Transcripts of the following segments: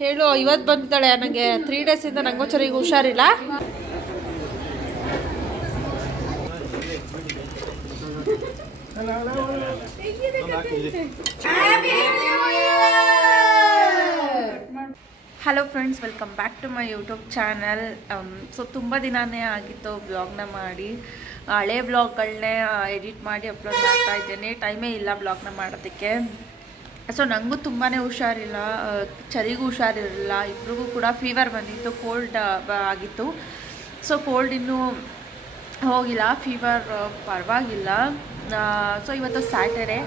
ಹೇಳು ಇವತ್ತು ಬಂದಿದ್ದಾಳೆ ನನಗೆ 3 days ಇಂದ ನಂಗೂ ಚರಿಗೆ ಹುಷಾರಿಲ್ಲ hello friends welcome back to my YouTube channel so ತುಂಬ ದಿನನೇ ಆಗಿತ್ತು ವ್ಲಾಗ್ನ ಮಾಡಿ ಹಳೆ ವ್ಲಾಗ್ಗಳನ್ನೇ ಎಡಿಟ್ ಮಾಡಿ ಅಪ್ಲೋಡ್ ಮಾಡ್ತಾ ಇದ್ದೇನೆ ಟೈಮೇ ಇಲ್ಲ ವ್ಲಾಗ್ನ ಮಾಡೋದಕ್ಕೆ ಸೊ ನನಗೂ ತುಂಬಾ ಹುಷಾರಿಲ್ಲ ಚರಿಗೂ ಹುಷಾರಿರಲಿಲ್ಲ ಇಬ್ರಿಗೂ ಕೂಡ ಫೀವರ್ ಬಂದಿತ್ತು ಕೋಲ್ಡ್ ಆಗಿತ್ತು ಸೊ ಕೋಲ್ಡ್ ಇನ್ನೂ ಹೋಗಿಲ್ಲ ಫೀವರ್ ಪರವಾಗಿಲ್ಲ ಸೊ ಇವತ್ತು ಸ್ಯಾಟರ್ಡೇ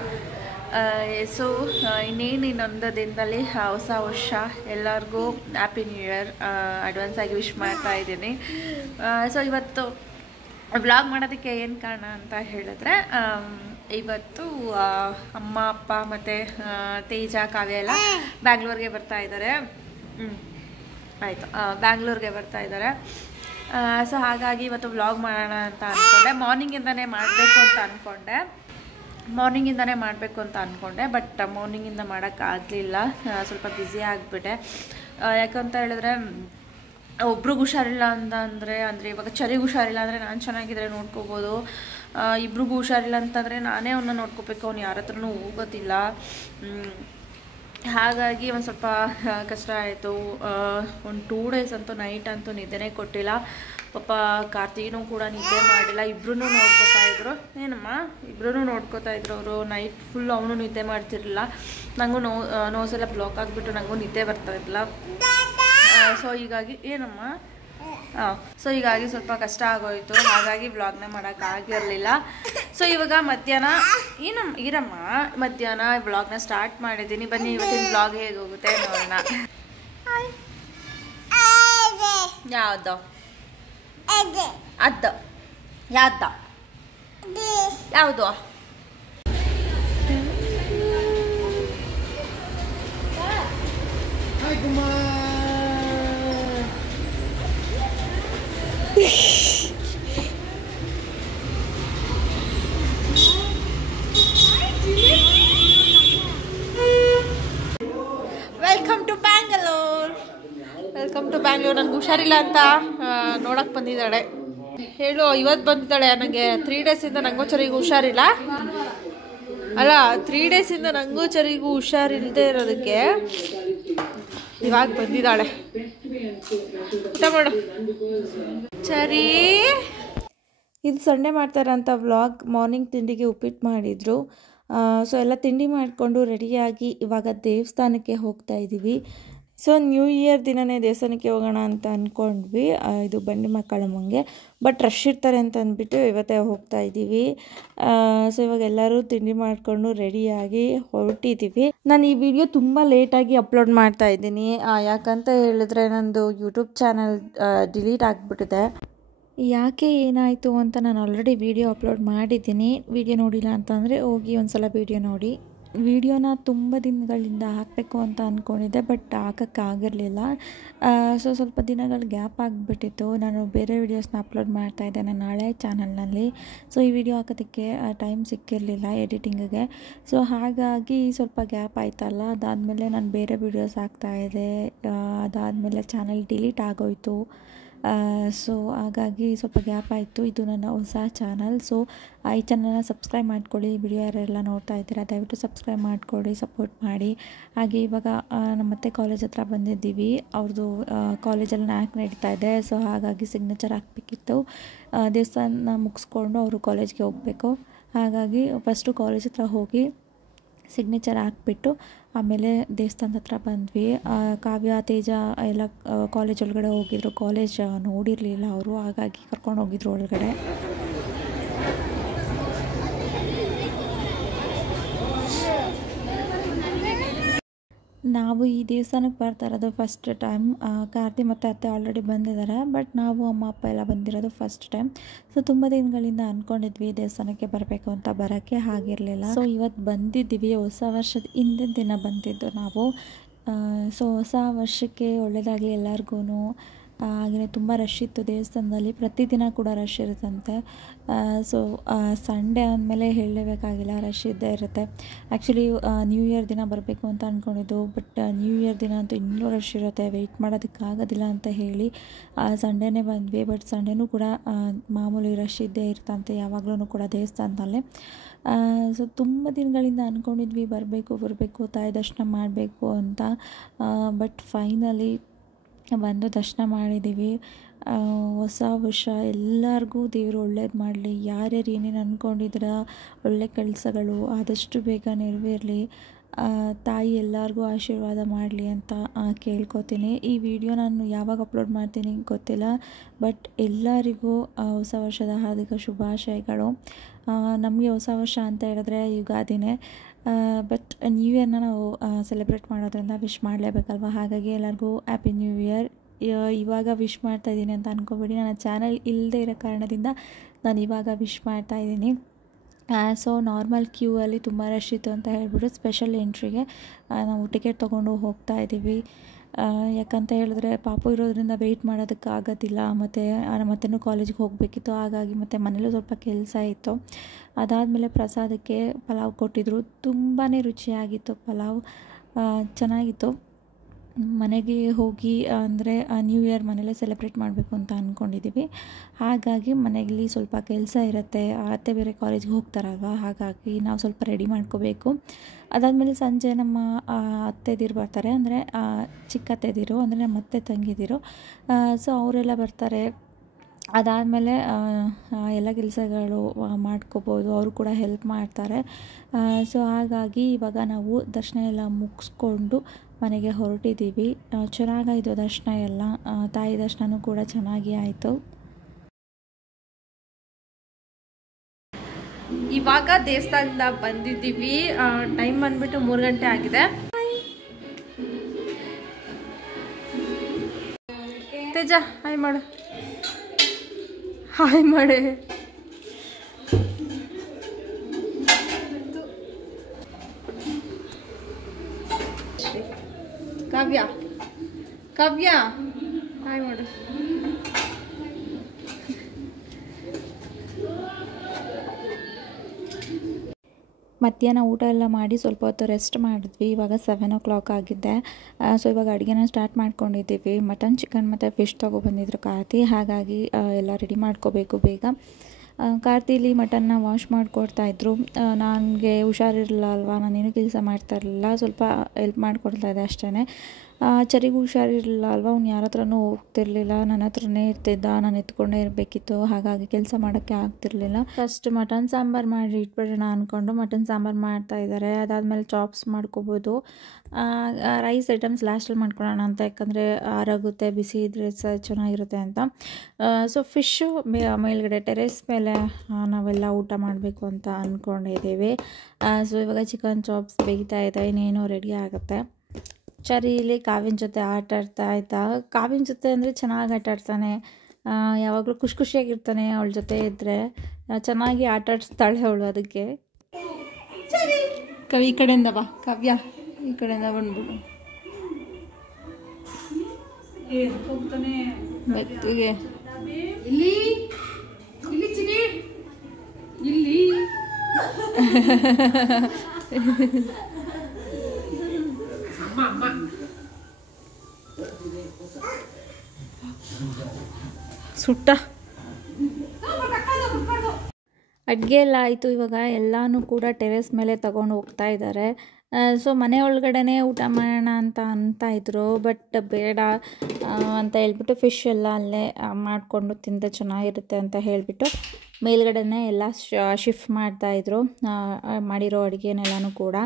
ಸೊ ಇನ್ನೊಂದು ದಿನದಲ್ಲಿ ಹೊಸ ವರ್ಷ ಎಲ್ಲರಿಗೂ ಹ್ಯಾಪಿ ನ್ಯೂ ಇಯರ್ ಅಡ್ವಾನ್ಸ್ ಆಗಿ ವಿಶ್ ಮಾಡ್ತಾ ಇದ್ದೀನಿ ಸೊ ಇವತ್ತು ವ್ಲಾಗ್ ಮಾಡೋದಕ್ಕೆ ಏನು ಕಾರಣ ಅಂತ ಹೇಳಿದ್ರೆ ಇವತ್ತು ಅಮ್ಮ ಅಪ್ಪ ಮತ್ತು ತೇಜ ಕಾವ್ಯ ಎಲ್ಲ ಬ್ಯಾಂಗ್ಳೂರಿಗೆ ಬರ್ತಾ ಇದ್ದಾರೆ ಆಯಿತು ಬ್ಯಾಂಗ್ಳೂರಿಗೆ ಬರ್ತಾ ಇದ್ದಾರೆ ಸೊ ಹಾಗಾಗಿ ಇವತ್ತು ವ್ಲಾಗ್ ಮಾಡೋಣ ಅಂತ ಅಂದ್ಕೊಂಡೆ ಮಾರ್ನಿಂಗಿಂದನೇ ಮಾಡಬೇಕು ಅಂತ ಅಂದ್ಕೊಂಡೆ ಬಟ್ ಮಾರ್ನಿಂಗಿಂದ ಮಾಡೋಕ್ಕಾಗಲಿಲ್ಲ ಸ್ವಲ್ಪ ಬ್ಯುಸಿ ಆಗಿಬಿಟ್ಟೆ ಯಾಕಂತ ಹೇಳಿದ್ರೆ ಒಬ್ರಿಗೆ ಹುಷಾರಿಲ್ಲ ಅಂದರೆ ಇವಾಗ ಚರಿಗೆ ಹುಷಾರಿಲ್ಲ ಅಂದರೆ ನಾನು ಚೆನ್ನಾಗಿದ್ರೆ ನೋಡ್ಕೋಬೋದು ಇಬ್ರಿಗೂ ಹುಷಾರಿಲ್ಲ ಅಂತಂದರೆ ನಾನೇ ಅವನ್ನ ನೋಡ್ಕೋಬೇಕು ಅವ್ನು ಯಾರ ಹತ್ರನೂ ಹೋಗೋದಿಲ್ಲ ಹಾಗಾಗಿ ಒಂದು ಸ್ವಲ್ಪ ಕಷ್ಟ ಆಯಿತು ಒಂದು 2 days ಅಂತೂ ನೈಟ್ ಅಂತೂ ನಿದ್ದೆನೇ ಕೊಟ್ಟಿಲ್ಲ ಪಾಪ ಕಾರ್ತಿಕನೂ ಕೂಡ ನಿದ್ದೆ ಮಾಡಿಲ್ಲ ಇಬ್ರೂ ನೋಡ್ಕೋತಾ ಇದ್ರು ಏನಮ್ಮ ಇಬ್ರೂ ನೋಡ್ಕೋತಾ ಇದ್ರು ಅವರು ನೈಟ್ ಫುಲ್ ಅವನು ನಿದ್ದೆ ಮಾಡ್ತಿರಲಿಲ್ಲ ನನಗೂ ನೋಸೆಲ್ಲ ಬ್ಲಾಕ್ ಆಗಿಬಿಟ್ಟು ನನಗೂ ನಿದ್ದೆ ಬರ್ತಾ ಇರಲಿಲ್ಲ ಸೊ ಹೀಗಾಗಿ ಏನಮ್ಮ ಸೊ ಹೀಗಾಗಿ ಸ್ವಲ್ಪ ಕಷ್ಟ ಆಗೋಯಿತು ಹಾಗಾಗಿ ವ್ಲಾಗ್ನ ಮಾಡೋಕ್ಕಾಗಿರಲಿಲ್ಲ ಸೊ ಇವಾಗ ಮಧ್ಯಾಹ್ನ ಇರಮ್ಮ ಮಧ್ಯಾಹ್ನ ವ್ಲಾಗ್ನ ಸ್ಟಾರ್ಟ್ ಮಾಡಿದ್ದೀನಿ ಬನ್ನಿ ಇವತ್ತಿನ ವ್ಲಾಗ್ ಹೇಗೆ ಹೋಗುತ್ತೆ ನೋಡೋಣ ಯಾವುದು ಅದ ಯಾವುದು ವೆಲ್ಕಮ್ ಟು ಬ್ಯಾಂಗ್ಳೂರ್ ನನಗೆ ಹುಷಾರಿಲ್ಲ ಅಂತ ನೋಡಕ್ಕೆ ಬಂದಿದ್ದಾಳೆ ಹೇಳು ಇವತ್ತು ಬಂದಿದ್ದಾಳೆ ನನಗೆ 3 days ಇಂದ ನಂಗೂ ಚರಿಗೆ ಹುಷಾರಿಲ್ಲ ಅಲ್ಲ 3 days ಇಂದ ನಂಗೂ ಚರಿಗೂ ಹುಷಾರಿಲ್ಲದೆ ಇರೋದಕ್ಕೆ ಇವಾಗ ಬಂದಿದ್ದಾಳೆ ಊಟ ಮಾಡು ಚರಿ ಇದು ಸಂಡೇ ಮಾಡ್ತಾರಂತ ವ್ಲಾಗ್ ಮಾರ್ನಿಂಗ್ ತಿಂಡಿಗೆ ಉಪ್ಪಿಟ್ಟು ಮಾಡಿದರು ಸೊ ಎಲ್ಲ ತಿಂಡಿ ಮಾಡಿಕೊಂಡು ರೆಡಿಯಾಗಿ ಇವಾಗ ದೇವಸ್ಥಾನಕ್ಕೆ ಹೋಗ್ತಾ ಇದ್ದೀವಿ ಸೊ ನ್ಯೂ ಇಯರ್ ದಿನವೇ ದೇವಸ್ಥಾನಕ್ಕೆ ಹೋಗೋಣ ಅಂತ ಅಂದ್ಕೊಂಡ್ವಿ ಇದು ಬಂಡಿ ಮಕ್ಕಳಮ್ಮಂಗೆ ಬಟ್ ರಶ್ ಇರ್ತಾರೆ ಅಂತ ಅಂದ್ಬಿಟ್ಟು ಇವತ್ತೇ ಹೋಗ್ತಾ ಇದ್ದೀವಿ ಸೊ ಇವಾಗ ಎಲ್ಲರೂ ತಿಂಡಿ ಮಾಡಿಕೊಂಡು ರೆಡಿಯಾಗಿ ಹೊರಟಿದ್ದೀವಿ ನಾನು ಈ ವಿಡಿಯೋ ತುಂಬ ಲೇಟಾಗಿ ಅಪ್ಲೋಡ್ ಮಾಡ್ತಾ ಇದ್ದೀನಿ ಯಾಕಂತ ಹೇಳಿದ್ರೆ ನಂದು ಯೂಟ್ಯೂಬ್ ಚಾನಲ್ ಡಿಲೀಟ್ ಆಗಿಬಿಟ್ಟಿದೆ ಯಾಕೆ ಏನಾಯಿತು ಅಂತ ನಾನು ಆಲ್ರೆಡಿ ವಿಡಿಯೋ ಅಪ್ಲೋಡ್ ಮಾಡಿದ್ದೀನಿ ವಿಡಿಯೋ ನೋಡಿಲ್ಲ ಅಂತಂದರೆ ಹೋಗಿ ಒಂದು ಸಲ ವಿಡಿಯೋ ನೋಡಿ ವಿಡಿಯೋನ ತುಂಬ ದಿನಗಳಿಂದ ಹಾಕಬೇಕು ಅಂತ ಅಂದ್ಕೊಂಡಿದ್ದೆ ಬಟ್ ಹಾಕೋಕ್ಕಾಗಿರಲಿಲ್ಲ ಸೊ ಸ್ವಲ್ಪ ದಿನಗಳು ಗ್ಯಾಪ್ ಆಗಿಬಿಟ್ಟಿತ್ತು ನಾನು ಬೇರೆ ವೀಡಿಯೋಸ್ನ ಅಪ್ಲೋಡ್ ಮಾಡ್ತಾಯಿದ್ದೆ ನನ್ನ ಹಳೆ ಚಾನಲ್ನಲ್ಲಿ ಸೊ ಈ ವಿಡಿಯೋ ಹಾಕೋದಕ್ಕೆ ಟೈಮ್ ಸಿಕ್ಕಿರಲಿಲ್ಲ ಎಡಿಟಿಂಗಿಗೆ ಸೊ ಹಾಗಾಗಿ ಸ್ವಲ್ಪ ಗ್ಯಾಪ್ ಆಯ್ತಲ್ಲ ಅದಾದಮೇಲೆ ನಾನು ಬೇರೆ ವೀಡಿಯೋಸ್ ಹಾಕ್ತಾಯಿದ್ದೆ ಅದಾದಮೇಲೆ ಚಾನಲ್ ಡಿಲೀಟ್ ಆಗೋಯಿತು ಸೊ ಹಾಗಾಗಿ ಸ್ವಲ್ಪ ಗ್ಯಾಪ್ ಆಯಿತು ಇದು ನನ್ನ ಹೊಸ ಚಾನಲ್ ಸೊ ಈ ಚಾನಲ್ನ ಸಬ್ಸ್ಕ್ರೈಬ್ ಮಾಡ್ಕೊಳ್ಳಿ ವಿಡಿಯೋ ಯಾರೆಲ್ಲ ನೋಡ್ತಾ ಇದ್ದೀರಾ ದಯವಿಟ್ಟು ಸಬ್ಸ್ಕ್ರೈಬ್ ಮಾಡಿಕೊಡಿ ಸಪೋರ್ಟ್ ಮಾಡಿ ಹಾಗೆ ಇವಾಗ ನಮ್ಮ ಮತ್ತೆ ಕಾಲೇಜ್ ಹತ್ರ ಬಂದಿದ್ದೀವಿ ಅವ್ರದ್ದು ಕಾಲೇಜಲ್ಲಿ ನ್ಯಾಕ್ ನಡೀತಾ ಇದೆ ಸೊ ಹಾಗಾಗಿ ಸಿಗ್ನೇಚರ್ ಹಾಕಬೇಕಿತ್ತು ದೇವಸ್ಥಾನ ಮುಗಿಸ್ಕೊಂಡು ಅವರು ಕಾಲೇಜ್ಗೆ ಹೋಗಬೇಕು ಹಾಗಾಗಿ ಫಸ್ಟು ಕಾಲೇಜ್ ಹತ್ರ ಹೋಗಿ ಸಿಗ್ನೇಚರ್ ಹಾಕ್ಬಿಟ್ಟು ಆಮೇಲೆ ದೇವಸ್ಥಾನದ ಹತ್ರ ಬಂದ್ವಿ ಕಾವ್ಯ ತೇಜ ಎಲ್ಲ ಕಾಲೇಜ್ ಒಳಗಡೆ ಹೋಗಿದ್ರು ಕಾಲೇಜ್ ನೋಡಿರಲಿಲ್ಲ ಅವರು ಹಾಗಾಗಿ ಕರ್ಕೊಂಡು ಹೋಗಿದ್ರು ಒಳಗಡೆ ನಾವು ಈ ದೇವಸ್ಥಾನಕ್ಕೆ ಬರ್ತಾ ಇರೋದು ಫಸ್ಟ್ ಟೈಮ್ ಕಾರ್ತಿ ಮತ್ತು ಅತ್ತೆ ಆಲ್ರೆಡಿ ಬಂದಿದ್ದಾರೆ ಬಟ್ ನಾವು ಅಮ್ಮ ಅಪ್ಪ ಎಲ್ಲ ಬಂದಿರೋದು ಫಸ್ಟ್ ಟೈಮ್ ಸೊ ತುಂಬ ದಿನಗಳಿಂದ ಅಂದ್ಕೊಂಡಿದ್ವಿ ದೇವಸ್ಥಾನಕ್ಕೆ ಬರಬೇಕು ಅಂತ ಬರೋಕ್ಕೆ ಆಗಿರಲಿಲ್ಲ ಸೊ ಇವತ್ತು ಬಂದಿದ್ದೀವಿ ಹೊಸ ವರ್ಷದ ಹಿಂದಿನ ದಿನ ಬಂದಿದ್ದು ನಾವು ಸೊ ಹೊಸ ವರ್ಷಕ್ಕೆ ಒಳ್ಳೆಯದಾಗಲಿ ಎಲ್ಲರಿಗೂ ಹಾಗೆಯೇ ತುಂಬ ರಶ್ ಇತ್ತು ದೇವಸ್ಥಾನದಲ್ಲಿ. ಪ್ರತಿದಿನ ಕೂಡ ರಶ್ ಇರುತ್ತಂತೆ. ಸೊ ಸಂಡೇ ಅಂದಮೇಲೆ ಹೇಳಲೇಬೇಕಾಗಿಲ್ಲ, ರಶ್ ಇದ್ದೇ ಇರುತ್ತೆ. ಆ್ಯಕ್ಚುಲಿ ನ್ಯೂ ಇಯರ್ ದಿನ ಬರಬೇಕು ಅಂತ ಅಂದ್ಕೊಂಡಿದ್ದು, ಬಟ್ ನ್ಯೂ ಇಯರ್ ದಿನ ಅಂತೂ ಇನ್ನೂ ರಶ್ ಇರುತ್ತೆ, ವೆಯ್ಟ್ ಮಾಡೋದಕ್ಕಾಗೋದಿಲ್ಲ ಅಂತ ಹೇಳಿ ಸಂಡೇನೇ ಬಂದ್ವಿ. ಬಟ್ ಸಂಡೇನೂ ಕೂಡ ಮಾಮೂಲಿ ರಶ್ ಇದ್ದೇ ಇರ್ತಂತೆ ಯಾವಾಗಲೂ ಕೂಡ ದೇವಸ್ಥಾನದಲ್ಲೇ. ಸೊ ತುಂಬ ದಿನಗಳಿಂದ ಅಂದ್ಕೊಂಡಿದ್ವಿ ಬರಬೇಕು ತಾಯಿ ದರ್ಶನ ಮಾಡಬೇಕು ಅಂತ. ಬಟ್ ಫೈನಲಿ ಬಂದು ದರ್ಶನ ಮಾಡಿದ್ದೀವಿ. ಹೊಸ ವರ್ಷ ಎಲ್ಲರಿಗೂ ದೇವರು ಒಳ್ಳೇದು ಮಾಡಲಿ. ಯಾರ್ಯಾರು ಏನೇನು ಅಂದ್ಕೊಂಡಿದ್ರ ಒಳ್ಳೆ ಕೆಲಸಗಳು ಆದಷ್ಟು ಬೇಗ ನೆರವೇರಲಿ. ತಾಯಿ ಎಲ್ಲರಿಗೂ ಆಶೀರ್ವಾದ ಮಾಡಲಿ ಅಂತ ಕೇಳ್ಕೊತೀನಿ. ಈ ವಿಡಿಯೋ ನಾನು ಯಾವಾಗ ಅಪ್ಲೋಡ್ ಮಾಡ್ತೀನಿ ಗೊತ್ತಿಲ್ಲ, ಬಟ್ ಎಲ್ಲರಿಗೂ ಹೊಸ ವರ್ಷದ ಹಾರ್ದಿಕ ಶುಭಾಶಯಗಳು. ನಮಗೆ ಹೊಸ ವರ್ಷ ಅಂತ ಹೇಳಿದ್ರೆ ಯುಗಾದಿನೇ, ಬಟ್ ನ್ಯೂ ಇಯರ್ನ ನಾವು ಸೆಲೆಬ್ರೇಟ್ ಮಾಡೋದ್ರಿಂದ ವಿಶ್ ಮಾಡಲೇಬೇಕಲ್ವ. ಹಾಗಾಗಿ ಎಲ್ಲರಿಗೂ ಹ್ಯಾಪಿ ನ್ಯೂ ಇಯರ್. ಇವಾಗ ವಿಶ್ ಮಾಡ್ತಾಯಿದ್ದೀನಿ ಅಂತ ಅಂದ್ಕೊಬೇಡಿ, ನನ್ನ ಚಾನಲ್ ಇಲ್ಲದೆ ಇರೋ ಕಾರಣದಿಂದ ನಾನು ಇವಾಗ ವಿಶ್ ಮಾಡ್ತಾಯಿದ್ದೀನಿ. ಸೊ ನಾರ್ಮಲ್ ಕ್ಯೂ ಅಲ್ಲಿ ತುಂಬ ರಶ್ ಇತ್ತು ಅಂತ ಹೇಳ್ಬಿಟ್ಟು ಸ್ಪೆಷಲ್ ಎಂಟ್ರಿಗೆ ನಾವು ಟಿಕೆಟ್ ತೊಗೊಂಡು ಹೋಗ್ತಾ ಇದ್ದೀವಿ. ಯಾಕಂತ ಹೇಳಿದ್ರೆ ಪಾಪು ಇರೋದ್ರಿಂದ ವೆಯ್ಟ್ ಮಾಡೋದಕ್ಕಾಗೋದಿಲ್ಲ, ಮತ್ತು ಕಾಲೇಜಿಗೆ ಹೋಗಬೇಕಿತ್ತು. ಹಾಗಾಗಿ ಮತ್ತು ಮನೇಲೂ ಸ್ವಲ್ಪ ಕೆಲಸ ಇತ್ತು. ಅದಾದಮೇಲೆ ಪ್ರಸಾದಕ್ಕೆ ಪಲಾವ್ ಕೊಟ್ಟಿದ್ದರು. ತುಂಬಾ ರುಚಿಯಾಗಿತ್ತು ಪಲಾವ್, ಚೆನ್ನಾಗಿತ್ತು. ಮನೆಗೆ ಹೋಗಿ ಅಂದರೆ ನ್ಯೂ ಇಯರ್ ಮನೇಲೇ ಸೆಲೆಬ್ರೇಟ್ ಮಾಡಬೇಕು ಅಂತ ಅಂದ್ಕೊಂಡಿದ್ದೀವಿ. ಹಾಗಾಗಿ ಮನೆಯಲ್ಲಿ ಸ್ವಲ್ಪ ಕೆಲಸ ಇರುತ್ತೆ, ಅತ್ತೆ ಬೇರೆ ಕಾಲೇಜ್ಗೆ ಹೋಗ್ತಾರಲ್ವ, ಹಾಗಾಗಿ ನಾವು ಸ್ವಲ್ಪ ರೆಡಿ ಮಾಡ್ಕೋಬೇಕು. ಅದಾದಮೇಲೆ ಸಂಜೆ ನಮ್ಮ ಅತ್ತೆದಿರು ಬರ್ತಾರೆ, ಅಂದರೆ ಚಿಕ್ಕ ಅತ್ತೆದಿರು, ಅಂದರೆ ನಮ್ಮ ಅತ್ತೆ ತಂಗಿದಿರು. ಸೊ ಅವರೆಲ್ಲ ಬರ್ತಾರೆ. ಅದಾದಮೇಲೆ ಎಲ್ಲ ಕೆಲಸಗಳು ಮಾಡ್ಕೋಬೋದು, ಅವರು ಕೂಡ ಹೆಲ್ಪ್ ಮಾಡ್ತಾರೆ. ಸೊ ಹಾಗಾಗಿ ಇವಾಗ ನಾವು ದರ್ಶನ ಎಲ್ಲ ಮುಗಿಸ್ಕೊಂಡು ಮನೆಗೆ ಹೊರಟಿದ್ದೀವಿ. ಚೆನ್ನಾಗಾಯಿತು ದರ್ಶನ ಎಲ್ಲ, ತಾಯಿ ದರ್ಶನವೂ ಕೂಡ ಚೆನ್ನಾಗಿ ಆಯಿತು. ಇವಾಗ ದೇವಸ್ಥಾನದಿಂದ ಬಂದಿದ್ದೀವಿ. ಟೈಮ್ ಬಂದ್ಬಿಟ್ಟು 3 ಗಂಟೆ ಆಗಿದೆ. ತೇಜ ಹಾಯ್ ಮಾಡು, ಹಾಯ್ ಮಾಡೆ. ಕಾವ್ಯ ಹಾಯ್ ಮಾಡು. ಮಧ್ಯಾಹ್ನ ಊಟ ಎಲ್ಲ ಮಾಡಿ ಸ್ವಲ್ಪ ಹೊತ್ತು ರೆಸ್ಟ್ ಮಾಡಿದ್ವಿ. ಇವಾಗ 7 o'clock ಆಗಿದೆ. ಸೊ ಇವಾಗ ಅಡುಗೆನ ಸ್ಟಾರ್ಟ್ ಮಾಡ್ಕೊಂಡಿದ್ದೀವಿ. ಮಟನ್, ಚಿಕನ್ ಮತ್ತು ಫಿಶ್ ತೊಗೊಬಂದಿದ್ರು ಕಾರ್ತಿ, ಹಾಗಾಗಿ ಎಲ್ಲ ರೆಡಿ ಮಾಡ್ಕೋಬೇಕು ಬೇಗ. ಕಾರ್ತಿಲಿ ಮಟನ್ನ ವಾಶ್ ಮಾಡಿಕೊಡ್ತಾಯಿದ್ರು. ನನಗೆ ಹುಷಾರಿರಲಿಲ್ಲ ಅಲ್ವಾ, ನಾನೇನು ಕೆಲಸ ಮಾಡ್ತಾ ಇರಲಿಲ್ಲ, ಸ್ವಲ್ಪ ಹೆಲ್ಪ್ ಮಾಡಿಕೊಡ್ತಾಯಿದ್ದೆ ಅಷ್ಟೇ. ಚರಿಗೂ ಹುಷಾರಿರಲಿಲ್ಲ ಅಲ್ವಾ, ಅವ್ನು ಯಾರ ಹತ್ರನೂ ಹೋಗ್ತಿರ್ಲಿಲ್ಲ, ನನ್ನ ಹತ್ರನೇ ಇರ್ತಿದ್ದ, ನಾನು ಎತ್ಕೊಂಡೇ ಇರಬೇಕಿತ್ತು. ಹಾಗಾಗಿ ಕೆಲಸ ಮಾಡೋಕ್ಕೆ ಆಗ್ತಿರ್ಲಿಲ್ಲ. ಫಸ್ಟ್ ಮಟನ್ ಸಾಂಬಾರು ಮಾಡಿ ಇಟ್ಬಿಡೋಣ ಅಂದ್ಕೊಂಡು ಮಟನ್ ಸಾಂಬಾರು ಮಾಡ್ತಾಯಿದ್ದಾರೆ. ಅದಾದಮೇಲೆ ಚಾಪ್ಸ್ ಮಾಡ್ಕೋಬೋದು. ರೈಸ್ ಐಟಮ್ಸ್ ಲಾಸ್ಟಲ್ಲಿ ಮಾಡ್ಕೊಳ್ಳೋಣ ಅಂತ, ಯಾಕಂದರೆ ಆರಾಗುತ್ತೆ, ಬಿಸಿ ಇದ್ದರೆ ಚೆನ್ನಾಗಿರುತ್ತೆ ಅಂತ. ಸೊ ಫಿಶ್ಶು ಮೇಲ್ಗಡೆ ಟೆರೇಸ್ ಮೇಲೆ ನಾವೆಲ್ಲ ಊಟ ಮಾಡಬೇಕು ಅಂತ ಅಂದ್ಕೊಂಡಿದ್ದೀವಿ. ಸೊ ಇವಾಗ ಚಿಕನ್ ಚಾಪ್ಸ್ ಬೇಯ್ತಾ ಇದೆ, ಇನ್ನೇನೋ ರೆಡಿ ಆಗುತ್ತೆ. ಚರಿಲಿ ಕಾವಿನ ಜೊತೆ ಆಟ ಆಡ್ತಾ ಇದ್ದ. ಕಾವಿನ ಜೊತೆ ಅಂದರೆ ಚೆನ್ನಾಗಿ ಆಟ ಆಡ್ತಾನೆ, ಯಾವಾಗಲೂ ಖುಷಿಯಾಗಿರ್ತಾನೆ. ಅವಳ ಜೊತೆ ಇದ್ದರೆ ಚೆನ್ನಾಗಿ ಆಟ ಆಡಿಸ್ತಾಳೆ ಅವಳು. ಅದಕ್ಕೆ ಕವಿ ಈ ಕಡೆಯಿಂದ ಬಾ, ಕಾವ್ಯ ಈ ಕಡೆಯಿಂದ ಬಂದ್ಬಿಡು. ಬೆತ್ತಿಗೆ ಇಲ್ಲಿ ಇಲ್ಲಿ ಚಿನಿ ಇಲ್ಲಿ ಸುಟ್ಟ ಅಡುಗೆ ಎಲ್ಲ ಆಯಿತು. ಇವಾಗ ಎಲ್ಲನೂ ಕೂಡ ಟೆರೆಸ್ ಮೇಲೆ ತಗೊಂಡು ಹೋಗ್ತಾ ಇದ್ದಾರೆ. ಸೊ ಮನೆ ಒಳಗಡೆ ಊಟ ಮಾಡೋಣ ಅಂತ ಇದ್ರು, ಬಟ್ ಬೇಡ ಅಂತ ಹೇಳ್ಬಿಟ್ಟು ಫಿಶ್ ಎಲ್ಲ ಅಲ್ಲೇ ಮಾಡಿಕೊಂಡು ತಿಂದರೆ ಚೆನ್ನಾಗಿರುತ್ತೆ ಅಂತ ಹೇಳಿಬಿಟ್ಟು ಮೇಲ್ಗಡೆನೇ ಎಲ್ಲ ಶಿಫ್ಟ್ ಮಾಡ್ತಾಯಿದ್ರು, ಮಾಡಿರೋ ಅಡುಗೆನೆಲ್ಲನೂ ಕೂಡ.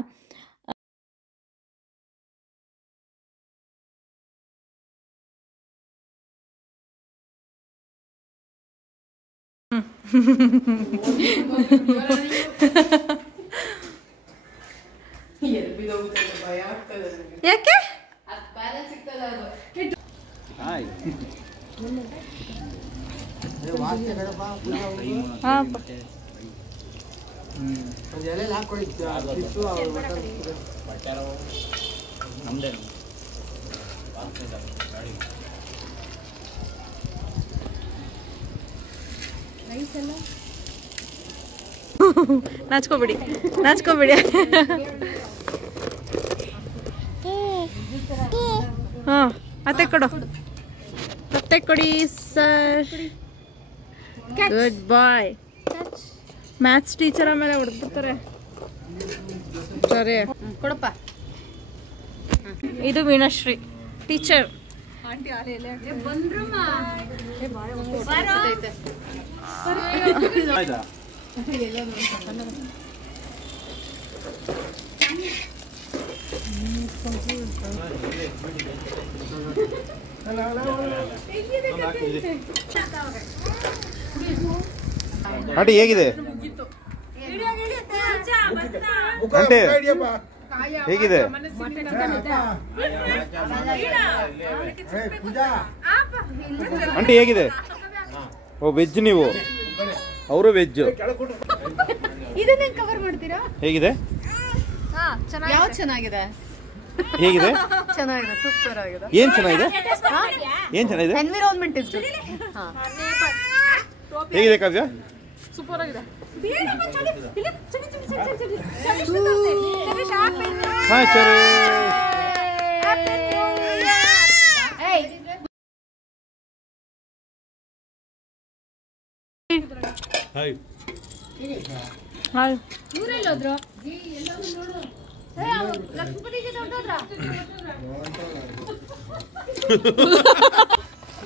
ಯಾಕೆ ನಾಚ್ಕೋಬಿಡಿ ನಾಚ್ಕೋಬಿಡಿ. ಹಾಂ ಅತ್ತೆ ಕೊಡು, ಅತ್ತೆ ಕೊಡಿ ಸರ್. ಗುಡ್ ಬಾಯ್. ಮ್ಯಾಥ್ಸ್ ಟೀಚರ್ ಆಮೇಲೆ ಹೊಡೆದ್ಬಿಡ್ತಾರೆ. ಸರಿ ಕೊಡಪ್ಪ. ಇದು ವೀಣಶ್ರೀ ಟೀಚರ್. ಆಂಟಿ ಹೇಗಿದೆ? ಆಂಟಿ ಹೇಗಿದೆ? ಆಂಟಿ ಹೇಗಿದೆ? ಓ ವೆಜ್ ನೀವು, ಅವರು ವೆಜ್. ಕವರ್ ಮಾಡ್ತೀರಾ? ಹೇಗಿದೆ? ಯಾವ್ದು ಚೆನ್ನಾಗಿದೆ? ಹೇಗಿದೆ? ಚೆನ್ನಾಗಿದೆ, ಸೂಪರ್ ಆಗಿದೆ. ಏನ್ ಚೆನ್ನಾಗಿದೆ? ಏನ್ ಚೆನ್ನಾಗಿದೆ? ಎನ್ವಿರಾನ್ಮೆಂಟ್ ಇಸ್ ಹೇಗಿದೆ ಕಾವ್ಯ? ಸೂಪರ್ ಆಗಿದೆ. ಹಾಯ್ ಸರಿ. Hi hi.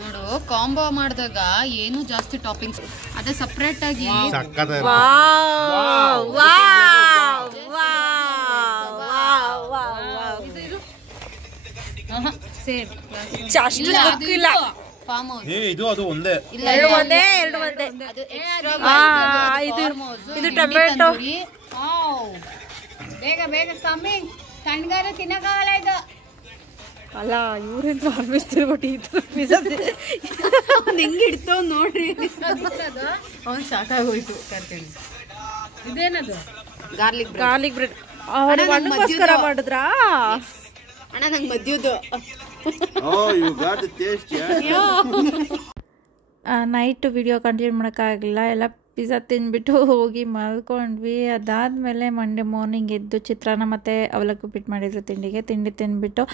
ನೋಡು, ಕಾಂಬೋ ಮಾಡಿದಾಗ ಏನು ಜಾಸ್ತಿ ಟಾಪಿಂಗ್ಸ್, ಅದೇ ಸಪ್ರೇಟ್ ಆಗಿ ಫಾರ್ಮ್ ಹೌಸ್. ಇದು ಅದು ಒಂದೇ. ಎರಡು ಒಂದೇ. ಇದು ಟೊಮೆಟೊ. ಬೇಗ ಬೇಗ ಕಮ್ಮಿ, ತಣ್ಣಗಾರ ತಿನ್ನಕ್ಕಾಗಲ್ಲ ಇದು. ಅಲ್ಲ ಇವ್ರೇನು ಆರ್ಮಿಸ್ತಿರ್ಬಿಟ್ಟು ಈ ಥರ ಪಿಜ್ಜಾ ಹೆಂಗೆ ಇಡ್ತಾವ್ ನೋಡ್ರಿ. ಅವ್ನು ಸಾಕಾಗೋಯ್ತು. ತರ್ತೀನಿ. ಇದೇನದು? Garlic bread. ಅಣ್ಣಗೋಸ್ಕರ ಮಾಡಿದ್ರಾ? ಅಣ್ಣ ನಂಗೆ ಮದ್ಯದ್ದು. ನೈಟು ವಿಡಿಯೋ ಕಂಟಿನ್ಯೂ ಮಾಡೋಕ್ಕಾಗಲಿಲ್ಲ. ಎಲ್ಲ ಪಿಜ್ಜಾ ತಿಂದ್ಬಿಟ್ಟು ಹೋಗಿ ಮಲ್ಕೊಂಡ್ವಿ. ಅದಾದಮೇಲೆ ಮಂಡೇ ಮಾರ್ನಿಂಗ್ ಎದ್ದು ಚಿತ್ರಾನ್ನ ಮತ್ತು ಅವಲಕ್ಕಿ ಉಪ್ಪಿಟ್ಟು ಮಾಡಿದ್ರು ತಿಂಡಿ ತಿಂದ್ಬಿಟ್ಟು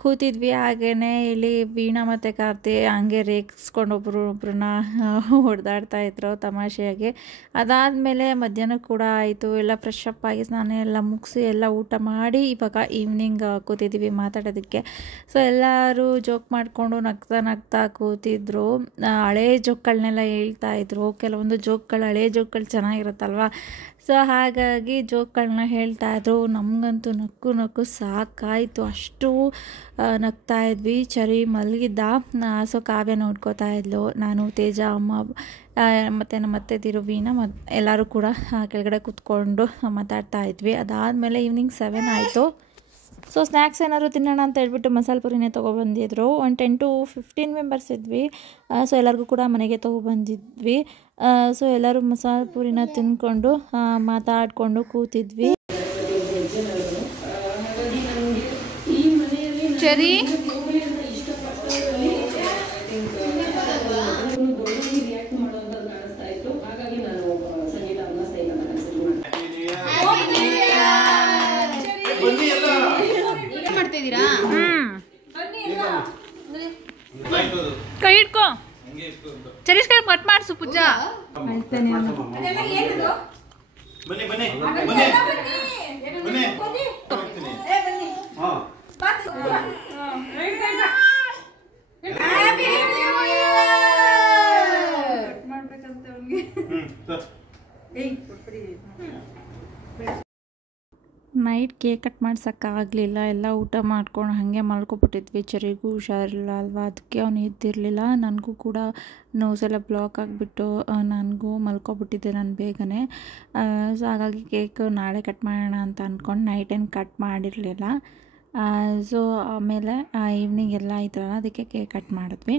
ಕೂತಿದ್ವಿ. ಹಾಗೆಯೇ ಇಲ್ಲಿ ವೀಣಾ ಮತ್ತು ಕಾರ್ತಿ ಹಂಗೆ ರೇಗಿಸ್ಕೊಂಡು ಒಬ್ರನ್ನ ಹೊಡೆದಾಡ್ತಾಯಿದ್ರು ತಮಾಷೆಯಾಗಿ. ಅದಾದಮೇಲೆ ಮಧ್ಯಾಹ್ನ ಕೂಡ ಆಯಿತು. ಎಲ್ಲ ಫ್ರೆಶ್ ಅಪ್ ಆಗಿ ಸ್ನಾನ ಎಲ್ಲ ಮುಗಿಸಿ ಎಲ್ಲ ಊಟ ಮಾಡಿ ಇವಾಗ ಈವ್ನಿಂಗ್ ಕೂತಿದ್ದೀವಿ ಮಾತಾಡೋದಕ್ಕೆ. ಸೊ ಎಲ್ಲರೂ ಜೋಕ್ ಮಾಡಿಕೊಂಡು ನಗ್ತಾ ಕೂತಿದ್ರು. ಹಳೇ ಜೋಕ್ಗಳನ್ನೆಲ್ಲ ಹೇಳ್ತಾಯಿದ್ರು. ಕೆಲವೊಂದು ಹಳೇ ಜೋಕ್ಗಳು ಚೆನ್ನಾಗಿರುತ್ತಲ್ವ. ಸೊ ಹಾಗಾಗಿ ಜೋಕ್ಗಳನ್ನ ಹೇಳ್ತಾಯಿದ್ರು. ನಮಗಂತೂ ನಕ್ಕು ಸಾಕಾಯಿತು. ಅಷ್ಟು ನಗ್ತಾ ಇದ್ವಿ. ಚರಿ ಮಲಗಿದ್ದ. ಸೊ ಕಾವ್ಯ ನೋಡ್ಕೋತಾ ಇದ್ಲು. ನಾನು ತೇಜ ಅಮ್ಮ ಮತ್ತು ನಮ್ಮ ಅತ್ತೆ ವೀಣಾ ಎಲ್ಲರೂ ಕೂಡ ಕೆಳಗಡೆ ಕೂತ್ಕೊಂಡು ಮಾತಾಡ್ತಾ ಇದ್ವಿ. ಅದಾದಮೇಲೆ ಈವ್ನಿಂಗ್ 7 ಆಯಿತು. ಸೊ ಸ್ನ್ಯಾಕ್ಸ್ ಏನಾದ್ರು ತಿನ್ನೋಣ ಅಂತ ಹೇಳ್ಬಿಟ್ಟು ಮಸಾಲೆ ಪುರಿನೇ ತೊಗೊಬಂದಿದ್ರು. ಒಂದು 10 to 15 ಮೆಂಬರ್ಸ್ ಇದ್ವಿ. ಸೊ ಎಲ್ಲರಿಗೂ ಕೂಡ ಮನೆಗೆ ತೊಗೊಬಂದಿದ್ವಿ. ಸೊ ಎಲ್ಲರೂ ಮಸಾಲೆ ಪುರಿನ ತಿಂದ್ಕೊಂಡು ಮಾತಾಡಿಕೊಂಡು ಕೂತಿದ್ವಿ. ಸರಿ ಮಾಡ್ತಿದ್ದೀರಾ? ಕೈ ಇಟ್ಕೋ. ಚರೀಸ್ ಕೈ ಕಟ್ ಮಾಡಿಸು ಪೂಜಾ. ನೈಟ್ ಕೇಕ್ ಕಟ್ ಮಾಡ್ಸೋಕ್ಕಾಗಲಿಲ್ಲ. ಎಲ್ಲ ಊಟ ಮಾಡ್ಕೊಂಡು ಹಾಗೆ ಮಲ್ಕೊಬಿಟ್ಟಿದ್ವಿ. ಚರಿಗೂ ಹುಷಾರಿಲ್ಲ ಅಲ್ವಾ, ಅದಕ್ಕೆ ಅವನು ಎದ್ದಿರಲಿಲ್ಲ. ನನಗೂ ಕೂಡ ನೋಸ್ ಎಲ್ಲ ಬ್ಲಾಕ್ ಆಗಿಬಿಟ್ಟು ನನಗೂ ಮಲ್ಕೊಬಿಟ್ಟಿದ್ದೆ ನಾನು ಬೇಗನೆ. ಸೊ ಹಾಗಾಗಿ ಕೇಕ್ ನಾಳೆ ಕಟ್ ಮಾಡೋಣ ಅಂತ ಅಂದ್ಕೊಂಡು ನೈಟ್ ಏನು ಕಟ್ ಮಾಡಿರಲಿಲ್ಲ. ಸೊ ಆಮೇಲೆ ಈವ್ನಿಂಗ್ ಎಲ್ಲ ಆಯ್ತಲ್ಲ, ಅದಕ್ಕೆ ಕೇಕ್ ಕಟ್ ಮಾಡಿದ್ವಿ.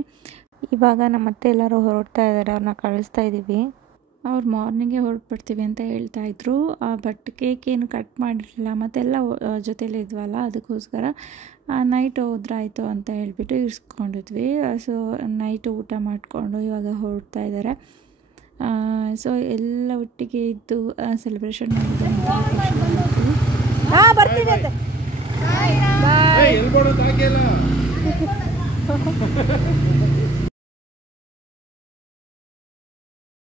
ಇವಾಗ ನಮ್ಮ ಅತ್ತೆ ಎಲ್ಲರೂ ಹೊರಡ್ತಾ ಇದ್ದಾರೆ. ಅವ್ರನ್ನ ಕಳಿಸ್ತಾ ಇದ್ದೀವಿ. ಅವ್ರು ಮಾರ್ನಿಂಗೇ ಹೊರಟ್ಬಿಡ್ತೀವಿ ಅಂತ ಹೇಳ್ತಾಯಿದ್ರು. ಬಟ್ ಕೇಕ್ ಏನು ಕಟ್ ಮಾಡಿರಲಿಲ್ಲ, ಮತ್ತೆಲ್ಲ ಜೊತೆಲೇ ಇದ್ವಲ್ಲ, ಅದಕ್ಕೋಸ್ಕರ ನೈಟ್ ಹೋದ್ರಾಯ್ತು ಅಂತ ಹೇಳ್ಬಿಟ್ಟು ಇರಿಸ್ಕೊಂಡಿದ್ವಿ. ಸೊ ನೈಟು ಊಟ ಮಾಡಿಕೊಂಡು ಇವಾಗ ಹೊರಡ್ತಾ ಇದ್ದಾರೆ. ಸೊ ಎಲ್ಲ ಒಟ್ಟಿಗೆ ಇದ್ದು ಸೆಲೆಬ್ರೇಷನ್ ಮಾಡಿದ್ದೆ. ಬರ್ತೀನಿ ಅಂತ